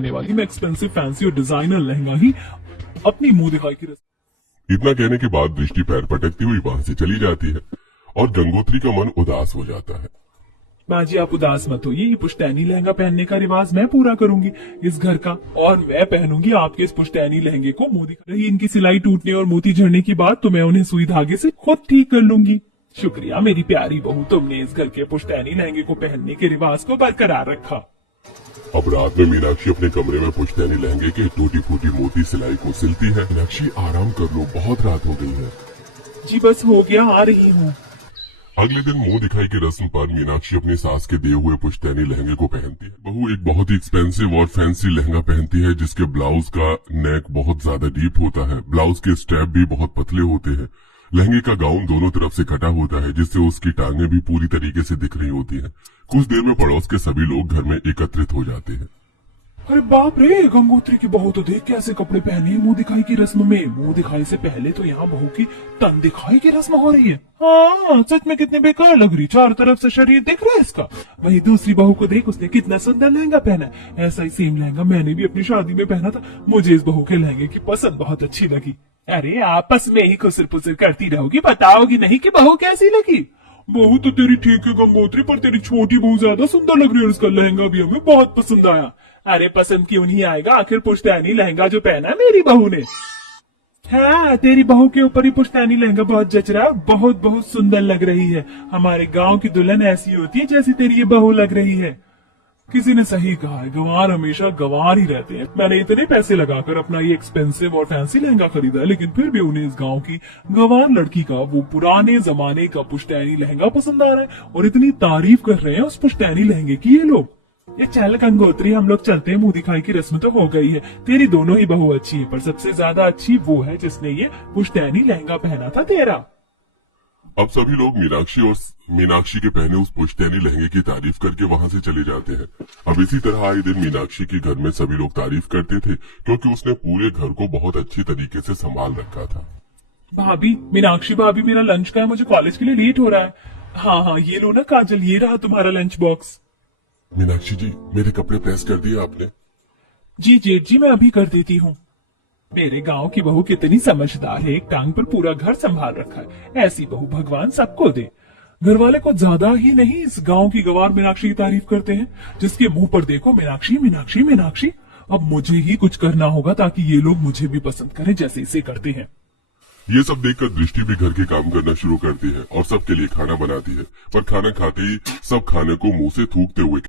करने वाली मैं एक्सपेंसिव फैंसी और डिजाइनर लहंगा ही अपनी मुंह दिखाई की रस्म। इतना कहने के बाद दृष्टि पैर पटकती हुई वहां से चली जाती है और गंगोत्री का मन उदास हो जाता है। माँ जी आप उदास मत होइए, ये पुश्तैनी लहंगा पहनने का रिवाज मैं पूरा करूंगी इस घर का, और मैं पहनूंगी आपके इस पुश्तैनी लहंगे को। मोदी रही इनकी सिलाई टूटने और मोती झड़ने की बात तो मैं उन्हें सुई धागे से खुद ठीक कर लूंगी। शुक्रिया मेरी प्यारी बहू, तुमने इस घर के पुश्तैनी लहंगे को पहनने के रिवाज को बरकरार रखा। अब रात में मीनाक्षी अपने कमरे में पुश्तैनी लहंगे के टूटी फूटी मोती सिलाई को सिलती है। मीनाक्षी आराम कर लो, बहुत रात हो गई है। जी बस हो गया, आ रही हूँ। अगले दिन मुंह दिखाई की रस्म पर मीनाक्षी अपनी सास के दिए हुए पुश्तैनी लहंगे को पहनती है। बहू एक बहुत ही एक्सपेंसिव और फैंसी लहंगा पहनती है जिसके ब्लाउज का नेक बहुत ज्यादा डीप होता है। ब्लाउज के स्टेप भी बहुत पतले होते हैं। लहंगे का गाउन दोनों तरफ से कटा होता है जिससे उसकी टांगें भी पूरी तरीके से दिख रही होती हैं। कुछ देर में पड़ोस के सभी लोग घर में एकत्रित हो जाते हैं। अरे बाप रे, गंगोत्री की बहू तो देख कैसे कपड़े पहने हैं मुंह दिखाई की रस्म में। मुंह दिखाई से पहले तो यहाँ बहू की तन दिखाई की रस्म हो रही है। हाँ सच में कितनी बेकार लग रही, चारों तरफ से शरीर दिख रहा है इसका। वहीं दूसरी बहू को देख, उसने कितना सुंदर लहंगा पहना है। ऐसा ही सेम लहंगा मैंने भी अपनी शादी में पहना था। मुझे इस बहू के लहंगे की पसंद बहुत अच्छी लगी। अरे आपस में ही खुसर पुसर करती रहोगी, बताओगी नहीं कि बहू कैसी लगी। बहू तो तेरी ठीक है गंगोत्री, पर तेरी छोटी बहू ज्यादा सुंदर लग रही है। उसका लहंगा भी हमें बहुत पसंद आया। अरे पसंद क्यों नहीं आएगा, आखिर पुश्तैनी लहंगा जो पहना है मेरी बहू ने। हाँ तेरी बहू के ऊपर ही पुश्तैनी लहंगा बहुत जच रहा है, बहुत बहुत सुंदर लग रही है। हमारे गांव की दुल्हन ऐसी होती है जैसी तेरी ये बहू लग रही है। किसी ने सही कहा है, गंवार हमेशा गंवार ही रहते हैं। मैंने इतने पैसे लगाकर अपना ये एक्सपेंसिव और फैंसी लहंगा खरीदा, लेकिन फिर भी उन्हें इस गांव की गंवार लड़की का वो पुराने जमाने का पुश्तैनी लहंगा पसंद आ रहा है और इतनी तारीफ कर रहे हैं उस पुश्तैनी लहंगे की ये लोग। ये चल गंगोत्री, हम लोग चलते हैं, मुंह दिखाई की रस्म तो हो गई है। तेरी दोनों ही बहू अच्छी है, पर सबसे ज्यादा अच्छी वो है जिसने ये पुश्तैनी लहंगा पहना था तेरा। अब सभी लोग मीनाक्षी के पहने उस पुश्तैनी लहंगे की तारीफ करके वहां से चले जाते हैं। अब इसी तरह आए दिन मीनाक्षी के घर में सभी लोग तारीफ करते थे क्योंकि उसने पूरे घर को बहुत अच्छी तरीके से संभाल रखा था। भाभी, मीनाक्षी भाभी मेरा लंच का है, मुझे कॉलेज के लिए लेट हो रहा है। हाँ हाँ ये लो ना काजल, ये रहा तुम्हारा लंच बॉक्स। मीनाक्षी जी, मेरे कपड़े प्रेस कर दिए आपने? जी जेठ जी मैं अभी कर देती हूँ। मेरे गांव की बहू कितनी समझदार है, एक टांग पर पूरा घर संभाल रखा है। ऐसी बहू भगवान सबको दे। घर वाले को ज्यादा ही नहीं इस गांव की गंवार मीनाक्षी की तारीफ करते हैं, जिसके मुंह पर देखो मीनाक्षी मीनाक्षी मीनाक्षी। अब मुझे ही कुछ करना होगा ताकि ये लोग मुझे भी पसंद करें जैसे इसे करते हैं। ये सब देखकर दृष्टि भी घर के काम करना शुरू करती है और सबके लिए खाना बनाती है, पर खाना खाते ही सब खाने को मुंह से थूकते हुए